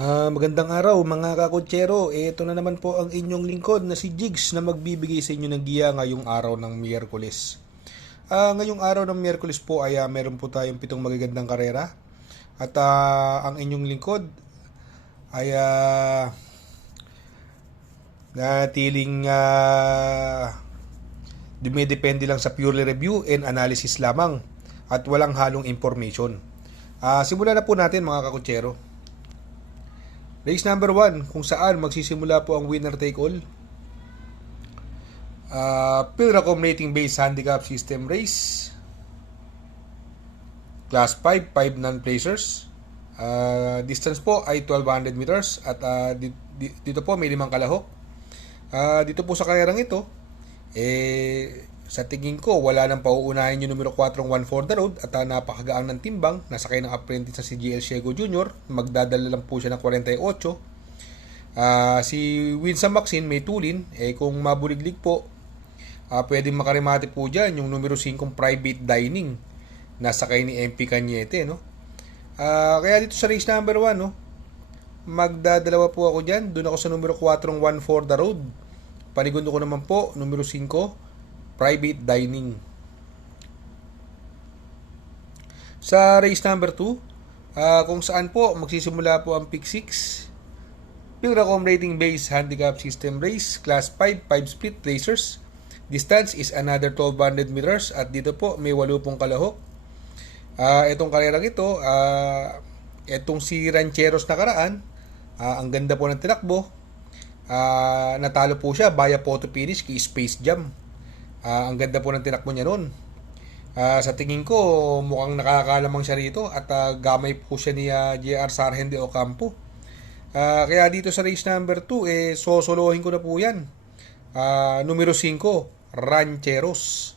Magandang araw mga kakotsero. Ito na naman po ang inyong lingkod na si Jigs na magbibigay sa inyo ng giya ngayong araw ng Miyerkules. Ngayong araw ng Miyerkules po ay meron po tayong 7 magagandang karera. At ang inyong lingkod ay natiling dumidepende lang sa purely review and analysis lamang at walang halong information. Simulan na po natin mga kakotsero. Race number 1, kung saan magsisimula po ang winner take all. Pilracom rating based handicap system race. Class 5, 5 non-placers. Distance po ay 1200 meters at dito po may 5 kalahok. Dito po sa karerang ito, sa tingin ko, wala nang pauunahin yung numero 4 One for the Road at napakagaang ng timbang. Nasakay ng apprentice na si GL Ciego Jr. Magdadala lang po siya ng 48. Si Winsome Maxine may tulin. Kung mabuliglig po, pwedeng makarimate po dyan yung numero 5 Private Dining. Nasakay ni MP Cañete. No? Kaya dito sa race number 1, no? Magdadalawa po ako dyan. Doon ako sa numero 4 One for the Road. Panigundo ko naman po, numero 5 Private Dining. Sa race number 2, kung saan po magsisimula po ang pick 6. Pilracom rating base handicap system race, class 5, 5 split racers. Distance is another 1200 meters at dito po may 8 pong kalahok. Itong karerang ito, itong si Rancheros nakaraan, ang ganda po ng tinakbo. Natalo po siya via photo finish kay Space Jam. Ang ganda po ng tinakbo niya noon. Sa tingin ko, mukhang nakakalamang siya rito at gamay po siya ni JR Sargent de Ocampo. Kaya dito sa race number 2, sosolohin ko na po yan. Numero 5, Rancheros.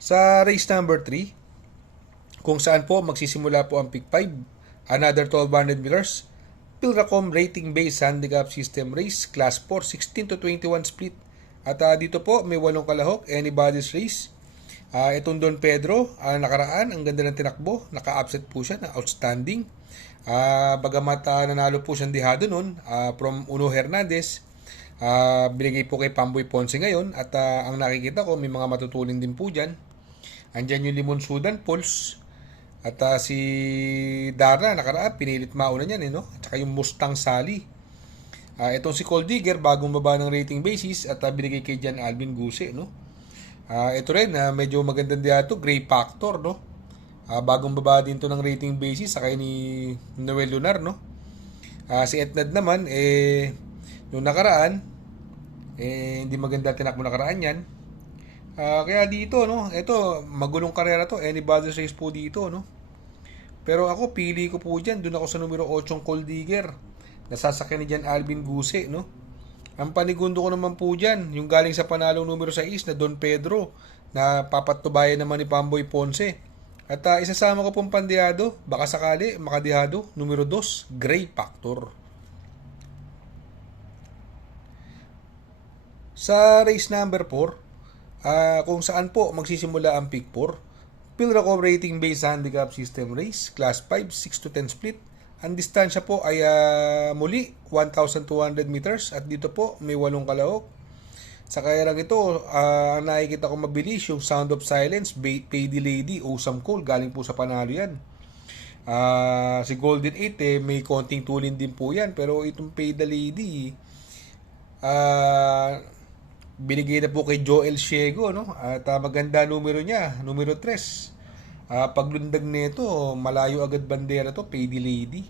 Sa race number 3, kung saan po magsisimula po ang pick 5, another 1200 meters. Pilracom rating based handicap system race, class 4, 16 to 21 split. At dito po may 8 kalahok, anybody's race. Itong Don Pedro, nakaraan, ang ganda ng tinakbo, naka-upset po siya na outstanding. Bagamat nanalo po siyang dihado nun from Uno Hernandez, binigay po kay Pamboy Ponce ngayon. At ang nakikita ko, may mga matutulin din po dyan. Andyan yung Limon Sudan Pulse. At si Darna nakaraan, pinilit mauna niyan no? At saka yung Mustang Sally. Itong si Cold Digger, bagong baba ng rating basis at binigay kay Jan Alvin Guse. No? Ito rin, medyo magandang diyato, Gray Factor. No? Bagong baba din to ng rating basis, sakay ni Noel Lunar. No? Si Etnad naman, yung nakaraan, hindi maganda tinakbo nakaraan yan. Kaya dito, no, ito, magulong karera to, anybody's race po dito, no. Pero ako, pili ko po dyan, doon ako sa numero 8 Cold Digger. Nasasakyan ni dyan Alvin Guse, no. Ang panigundo ko naman po dyan, yung galing sa panalong numero 6 na Don Pedro, na papatubayan naman ni Pamboy Ponce. At isasama ko pong pandihado, baka sakali, makadihado, numero 2, Gray Factor. Sa race number 4, kung saan po magsisimula ang pick 4, Pilracom rating based handicap system race, class 5, 6 to 10 split. Ang distansya po ay muli 1,200 meters at dito po may 8 kalahok. Sa karerang ito, ang nakikita ko mabilis yung Sound of Silence, Pay the Lady, Awesome Cool, galing po sa panalo yan. Si Golden 8 may konting tulin din po yan, pero itong Pay the Lady, binigay na po kay Joel Ciego, no? At maganda numero niya, numero 3. Paglundag nito, malayo agad bandera to, Pay the Lady.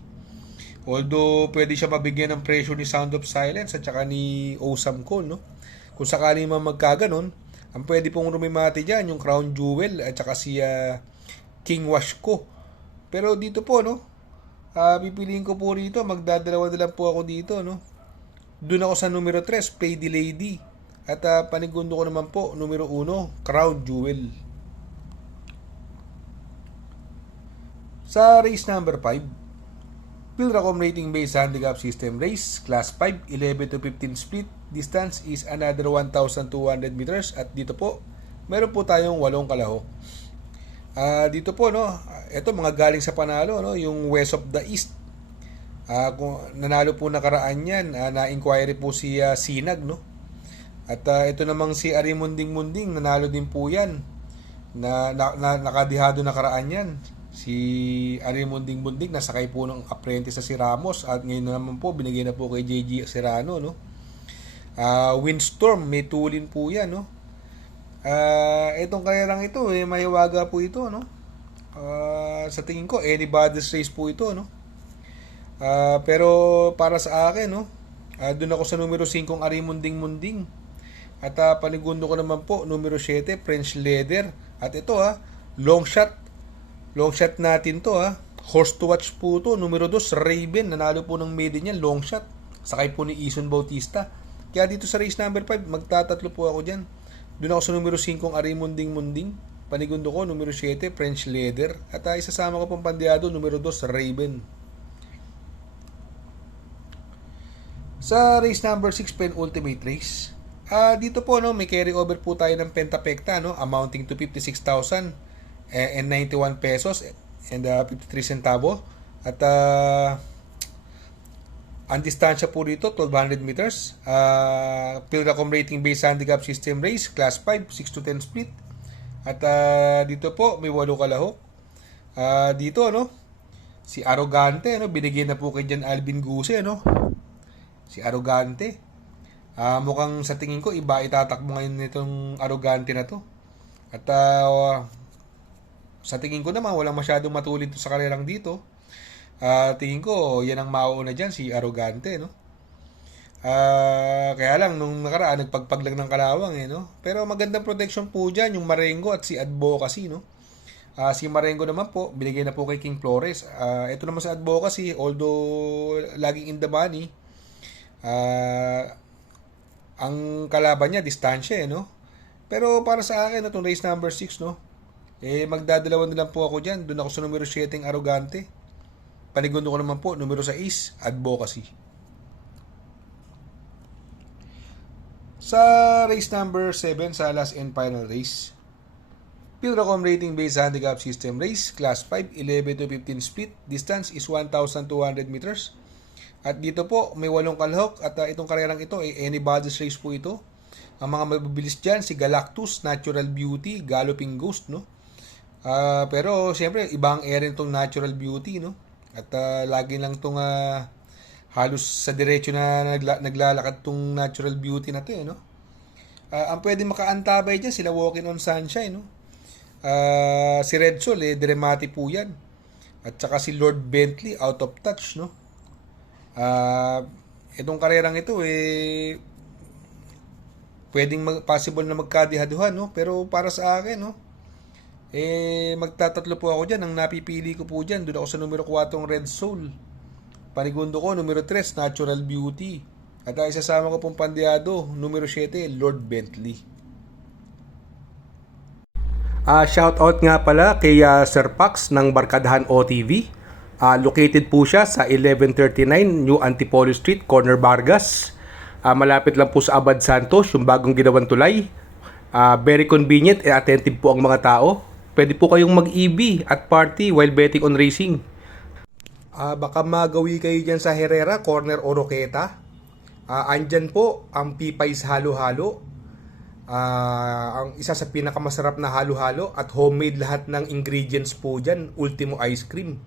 Although pwede siya mabigyan ng pressure ni Sound of Silence at saka ni Awesome Call, no? Kung sakali man magkaganon, ang pwede pong rumimati dyan yung Crown Jewel at saka si King Washko. Pero dito po, no? Pipiliin ko po rito, magdadalawa na lang po ako dito, no? Doon ako sa numero 3, Pay the Lady. At panigundo ko naman po, numero 1, Crown Jewel. Sa race number 5, Pilracom rating based handicap system race, class 5, 11 to 15 split. Distance is another 1,200 meters. At dito po, meron po tayong 8 kalahok. Dito po, no, ito mga galing sa panalo, no? Yung West of the East. Kung nanalo po nakaraan yan, na-inquiry po si Sinag, no? At ito namang si Arimunding Munding, nanalo din po yan. Nakadihado nakaraan yan. Si Arimunding Munding, nasakay po ng apprentice sa si Ramos. At ngayon naman po, binigay na po kay JG Serrano, no? Windstorm, may tulin po yan, no? Itong karerang ito, mahiwaga po ito, no? Sa tingin ko, anybody's race po ito, no? Pero para sa akin, no? Doon ako sa numero 5, Arimunding Munding. At panigundo ko naman po, numero 7, French Leather. At ito long shot. Long shot natin to Horse to watch po to. Numero 2, Raven. Nanalo po ng maiden yan, long shot. Sakay po ni Ison Bautista. Kaya dito sa race number 5, magtatatlo po ako dyan. Doon ako sa numero 5, Arimunding Munding. Panigundo ko, numero 7, French Leather. At isasama ko pang pandiado, numero 2, Raven. Sa race number 6, Pen Ultimate Race. Dito po, no, may carry over po tayo ng Pentapecta, no, amounting to 56,091 pesos and 53 centavo. At ang distansya po dito, 1,200 meters. Pilracom rating based handicap system race, class 5, 6 to 10 split. At dito po, may 8 kalahok. Dito, no, si Arrogante, no, binigyan na po kay Jan Alvin Guse, no. Si Arrogante. Mukhang sa tingin ko, iba itatakbo ngayon nitong Arrogante na to. At sa tingin ko naman, walang masyadong matulid sa karerang dito. Tingin ko, yan ang mauuna dyan, si Arrogante, no? Kaya lang, nung nakaraan, nagpagpag lang ng kalawang, no? Pero magandang protection po dyan, yung Marengo at si Advocacy, no? Si Marengo naman po, binigay na po kay King Flores. Ito naman sa Advocacy, although laging in the money, ang kalaban niya, distansya, no? Pero para sa akin, itong race number 6, no? Magdadalawan na lang po ako dyan. Doon ako sa numero 7, Arrogante. Panigundo ko naman po, numero 6, Advocacy. Sa race number 7, sa last and final race, Pilracom rating based handicap system race, class 5, 11 to 15 split. Distance is 1,200 meters. At dito po, may 8 kalahok. At itong karerang ito, anybody's race po ito. Ang mga mabibilis dyan, si Galactus, Natural Beauty, Galloping Ghost, no? Pero, siyempre, ibang area itong Natural Beauty, no? At lagi lang itong halos sa diretso na naglalakad itong Natural Beauty na ito, no? Ang pwede makaantabay dyan, sila Walking on Sunshine, no? Si Red Sol, Dremati po yan. At saka si Lord Bentley, Out of Touch, no? Itong karerang ito, pwedeng possible na magkadihaduhan, no? Pero para sa akin, no? Magtatatlo po ako dyan. Ang napipili ko po dyan, doon ako sa numero 4, Red Soul. Panigundo ko, numero 3, Natural Beauty. At isasama ko pong pandiado, numero 7, Lord Bentley. Shoutout nga pala kay Sir Pax ng Barkadahan OTV. Located po siya sa 1139 New Antipolo Street, Corner Vargas. Malapit lang po sa Abad Santos, yung bagong ginawang tulay. Very convenient and attentive po ang mga tao. Pwede po kayong mag-EB at party while betting on racing. Baka magawi kayo dyan sa Herrera, Corner Oroqueta. Andyan po ang Pipay's Halo-Halo. Ang isa sa pinakamasarap na halo-halo at homemade lahat ng ingredients po dyan. Ultimo Ice Cream.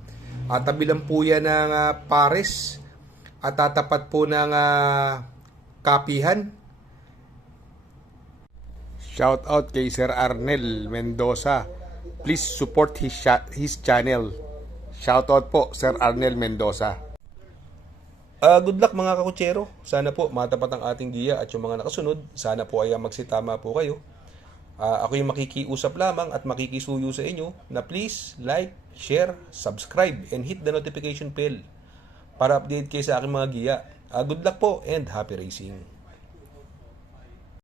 Tabi lang po yan ng Pares at tatapat po ng Kapihan. Shout out kay Sir Arnel Mendoza. Please support his channel. Shout out po Sir Arnel Mendoza. Good luck mga kakutsero. Sana po matapat ang ating giya at yung mga nakasunod. Sana po ay magsitama po kayo. Ako yung makikiusap lamang at makikisuyo sa inyo na please like, share, subscribe, and hit the notification bell para update kayo sa aking mga giya. Good luck po and happy racing!